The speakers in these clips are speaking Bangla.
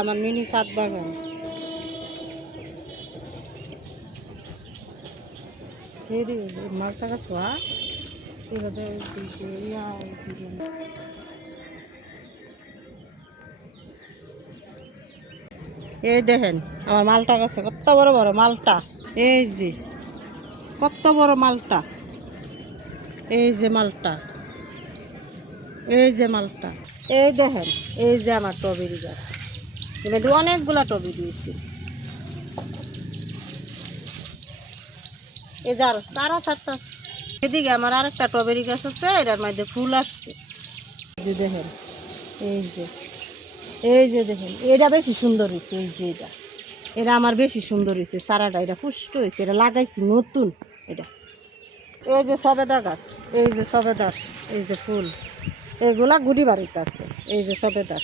আমার মিনি ছাদ বাগান। মালটা গাছ এই দেখেন আমার মালটা গাছে কত বড় বড় মালটা। এই যে কত বড় মালটা, এই যে মালটা, এই যে মালটা, এই দেখেন এই যে আমার টবেরি গাছ। এবার অনেকগুলা টবি দিয়েছি। এই যে আরো চারা চারটা। এদিকে আমার আরেকটা টবেরি গাছ আছে, এটার মধ্যে ফুল আসছে। দেখেন এই যে, এই যে দেখেন এটা বেশি সুন্দর হয়েছে। এই যে এটা এটা আমার বেশি সুন্দর হয়েছে চারাটা, এটা পুষ্ট হয়েছে, এটা লাগাইছি নতুন। এটা এই যে সবেদা গাছ, এই যে সবেদার, এই যে ফুল, এগুলা গুড়ি বাড়িতে আছে। এই যে সবেদার,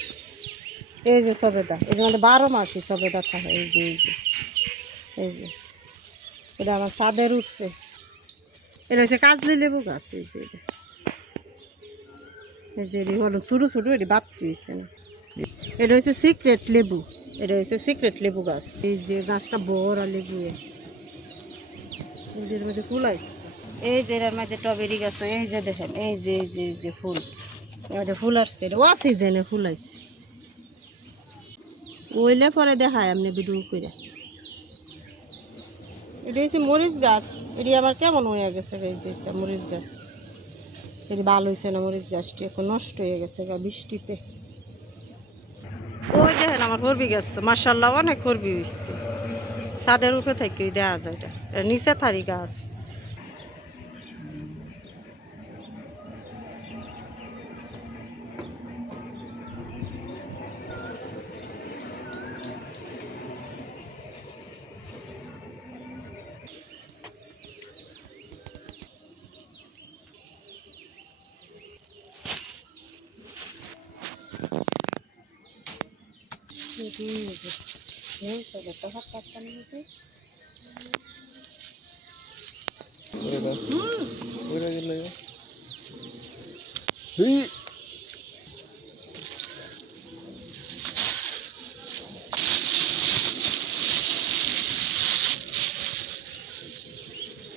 এই যে সবেদা, এর মধ্যে 12 মাসই সবেদা থাকে। এই যে এই যে এই যে এটা আমার ছাদের উঠছে। এটা হচ্ছে কাজলি লেবু গাছ। এই যে এটা, এই যে এটি হলো ছোটো ছোটো, এটি বাড়তি হয়েছে না। এটা হচ্ছে সিক্রেট লেবু, এটা হচ্ছে সিক্রেট লেবু গাছ। এই যে গাছটা বড় লেবু, এই যে এর মধ্যে ফুল আছে। এই যে এর মধ্যে টবেরি গাছ, এই যে দেখেন এই যে এই যে এই যে ফুল, এর মধ্যে ফুল আসছে। এটা ওয়া সিজনে ফুল আসছে। ওইলে পরে দেখায় এমনি ভিডিও করে। এটা হচ্ছে মরিচ গাছ, এটি আমার কেমন হয়ে গেছে। এই যে একটা মরিচ গাছ, এটি ভালো হয়েছে না, মরিচ গাছটি এখন নষ্ট হয়ে গেছে বৃষ্টিতে। ওই দেখেন আমার হরবি গাছ, মার্শাল্লাহ অনেক হরবি হয়েছে। ছাদের উপরে থেকে দেওয়া যায়, এটা নিচে থারি গাছ।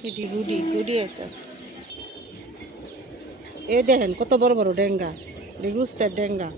এটি গুডি গুডি একটা। এই দেখেন কত বড় বড় ডেঙ্গা, রেগুস্তার ডেঙ্গা।